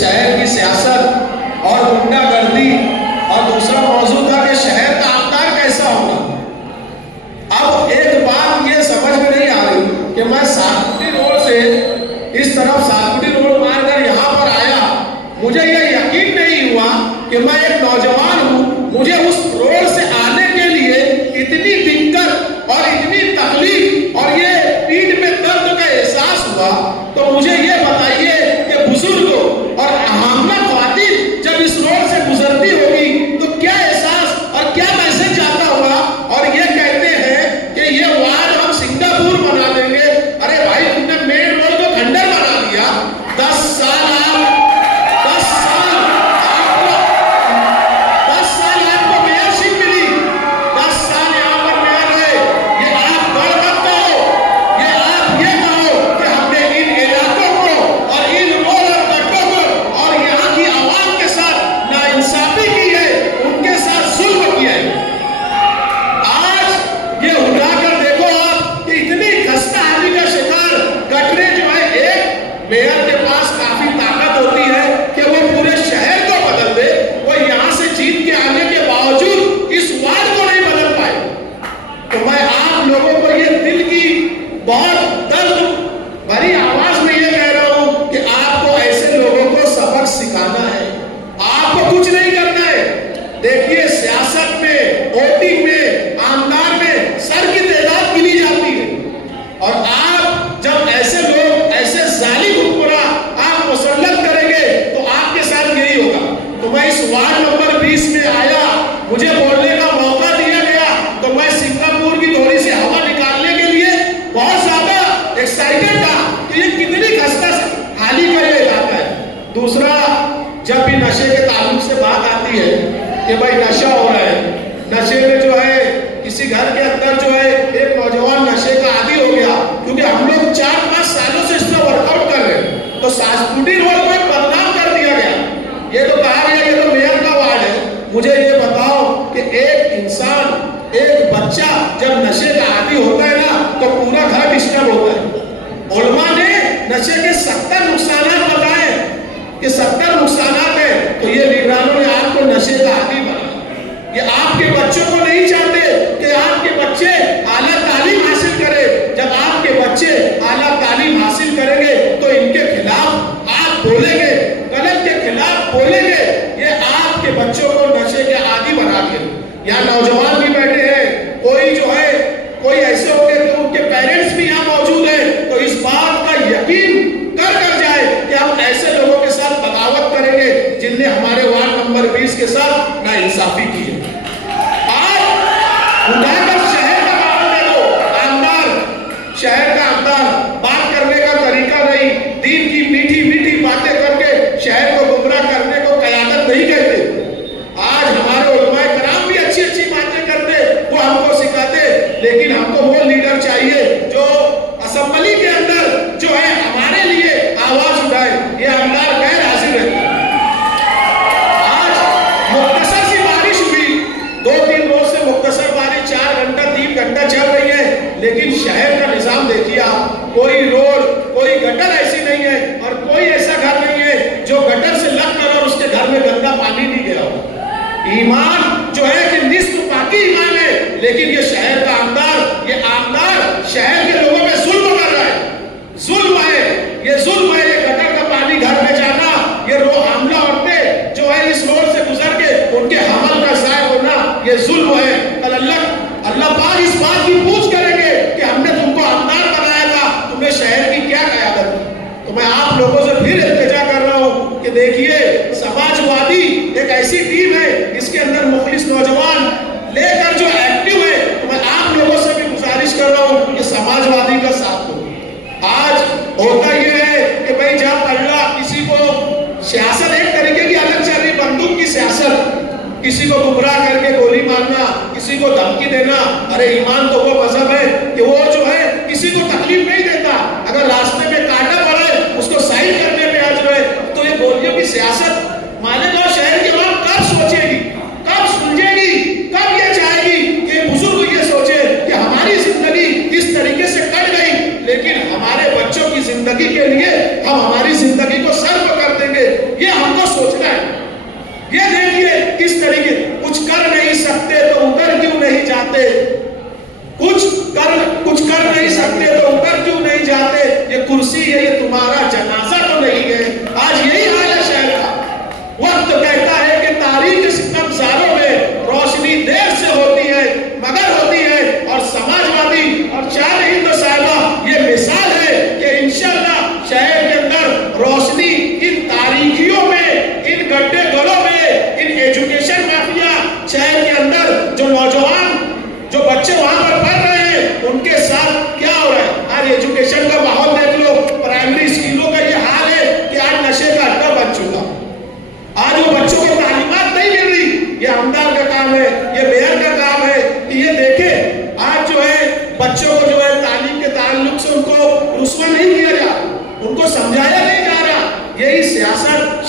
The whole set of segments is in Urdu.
شہر کی سیاست اور غنڈہ گردی، اور دوسرا موضوع تھا کہ شہر کا آبدار کیسا ہوگا۔ اب ایک بات یہ سمجھ میں نہیں آ رہی کہ میں ساتپوٹی روڈ سے اس طرف ساتپوٹی روڈ مار کر یہاں پر آیا، مجھے یہ یقین نہیں ہوا کہ میں ایک نوجوان ہوں، مجھے اس روڈ سے آنے کے لیے اتنی دقت اور اتنی تکلیف اور یہ پیٹھ میں درد کا احساس ہوا۔ تو مجھے یہ بتائیے کہ بزرگوں اور حاملہ خواتین جب اس روڈ سے گزرتی ہوگی تو کیا احساس اور کیا میسج جاتا ہوگا، اور یہ کہتے ہیں کہ یہ وارڈ ہم سنگاپور بنا دیں گے۔ ارے بھائی، تم نے مین روڈ کو کھنڈر بنا دیا۔ 10 سال آپ کو میئرشپ ملی، 10 سال یہاں پر میئر رہے، یہ آپ گڑھ مت کہو، یہ آپ یہ کہو کہ ہم نے ان علاقوں کو اور ان روڈ اور گڈھوں کو اور یہاں کی عوام کے ساتھ ناانصافی کی ہے، ان کے ساتھ ظلم کیا ہے۔ آج یہ اٹھا کر دیکھو آپ کہ اتنی خستہ حالی کا شکار گٹریں جو ہے، ایک میئر کے پاس کافی طاقت ہوتی ہے کہ وہ پورے شہر کو بدل دے، وہ یہاں سے جیت کے آنے کے باوجود اس وارڈ کو نہیں بدل پائے۔ تو میں آپ لوگوں کو یہ دل کی بہت درد بھری آواز میں یہ کہہ رہا ہوں کہ آپ کو ایسے لوگوں کو سبق سکھانا ہے، آپ کو کچھ نہیں کرنا ہے۔ دیکھیے، سیاست میں، ووٹنگ میں، آمدار میں سر کی تعداد گنی جاتی ہے، اور آپ جب ایسے لوگ، ایسے ظالم حکمراں آپ مسلط کریں گے تو آپ کے ساتھ یہی ہوگا۔ تو میں اس وارڈ نمبر 20 میں آیا، مجھے بولنے کا موقع دیا گیا تو میں سنگاپور کی تھوڑی سی ہوا نکالنے کے لیے بہت زیادہ ایکسائٹڈ تھا کہ یہ کتنی خستہ حالی کا یہ علاقہ ہے۔ دوسرا، جب بھی نشے کے تعلق سے بات آتی ہے کہ بھائی نشہ ہو رہا ہے، نشے میں جو ہے کسی گھر کے اندر جو ہے ایک نوجوان نشے کا عادی ہو گیا، کیونکہ ہم لوگ 4-5 سالوں سے اس میں ورک آؤٹ کر رہے ہیں، تو ساتپوٹی روڈ کو ایک بدنام کر دیا گیا۔ یہ تو کہا گیا یہ تو میئر کا وارڈ ہے۔ مجھے یہ بتاؤ کہ ایک انسان، ایک بچہ جب نشے کا عادی ہوتا ہے نا تو پورا گھر ڈسٹرب ہوتا ہے۔ علماء نے نشے کے 70 نقصانات بتائے کہ 70 نقصانات ہیں، تو یہ لیڈرانوں نے آپ کو نشے کا عادی بنایا۔ یہ آپ کے بچوں کو نہیں چاہتے کہ آپ کے بچے اعلیٰ تعلیم حاصل کرے۔ جب آپ کے بچے اعلیٰ تعلیم حاصل کریں گے تو ان کے خلاف آپ بولیں گے، غلط کے خلاف بولیں گے۔ یہ آپ کے بچوں کو نشے کے عادی بنا دیا۔ یہاں نوجوان بھی بیٹھے ہیں، کوئی جو ہے، کوئی ایسے ہو گئے کہ ان کے پیرنٹس بھی یہاں موجود ہیں، تو اس بات کا یقین کر جائے کہ ہم ایسے لوگوں کے ساتھ بغاوت کریں گے جن نے ہمارے وارڈ نمبر 20 کے ساتھ ناانصافی کی ہے۔ آج اٹھا کر شہر کا معاملہ دے دو، آمدار، شہر کا آمدار، بات کرنے کا طریقہ نہیں، دین کی میٹھی میٹھی باتیں کر کے شہر کو گمراہ کرنے کو قیادت نہیں کہتے۔ آج ہمارے علماء کرام بھی اچھی اچھی باتیں کرتے، وہ ہم کو سکھاتے، لیکن ہم کو وہ لیڈر چاہیے جو اسمبلی کے اندر جو ہے ہمارے لیے آواز اٹھائے۔ یہ آمدار غیر حاضر رہتے ہیں۔ آج مختصر سی بارش ہوئی، 2-3 روز سے مختصر بارش 4 گھنٹہ 3 گھنٹہ چل رہی ہے، لیکن شہر کا نظام دیکھیے آپ، کوئی روڈ، کوئی گٹر ایسی نہیں ہے، اور کوئی ایسا گھر نہیں ہے جو گٹر سے لگ کر اور اس کے گھر میں گندا پانی نہیں گیا ہو۔ ایمان جو ہے کہ نصف پاکی ایمان ہے، لیکن یہ شہر کا آمدار، یہ آمدار شہر کے لوگوں میں ظلم کر رہا ہے۔ ظلم ہے، یہ ظلم ہے، یہ گٹر کا پانی گھر میں جانا، یہ حاملہ عورتیں جو ہے اس روڈ سے گزر کے ان کے حمل کا ضائع ہونا، یہ ظلم ہے۔ کل اللہ پاک اس بات کی پوچھ کریں گے کہ ہم نے تم کو آمدار بنایا تھا، تم نے شہر کی کیا قیادت کی۔ تو میں آپ لوگوں سے پھر التجا کر رہا ہوں کہ دیکھیے، سماجوادی ایک ایسی ٹیم ہے جس کے اندر مخلص نوجوان لے کر جو ایکٹیو ہے، تو میں آپ لوگوں سے بھی گزارش کر رہا ہوں کہ سماجوادی کا ساتھ دو۔ آج ہوتا یہ ہے کہ بھائی جب اللہ کسی کو سیاست ایک طریقے کی الگ چل رہی، بندوق کی سیاست، کسی کو گمراہ کر کے گولی مارنا، کسی کو دھمکی دینا۔ ارے ایمان تو وہ مذہب ہے کہ وہ جو ہے کسی کو تکلیف نہیں دیتا، اگر راستے میں کانٹا پڑے اس کو سائڈ کرنے پہ آ جائے۔ تو یہ گولیوں کی سیاست مالیگاؤں شہر کی عوام کب سوچے گی، کب سمجھے گی، کب یہ چاہے گی کہ بزرگ یہ سوچے کہ ہماری زندگی کس طریقے سے کٹ گئی، لیکن ہمارے بچوں کی زندگی کے لیے ہم ہماری زندگی کو صرف کر دیں گے۔ یہ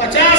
50,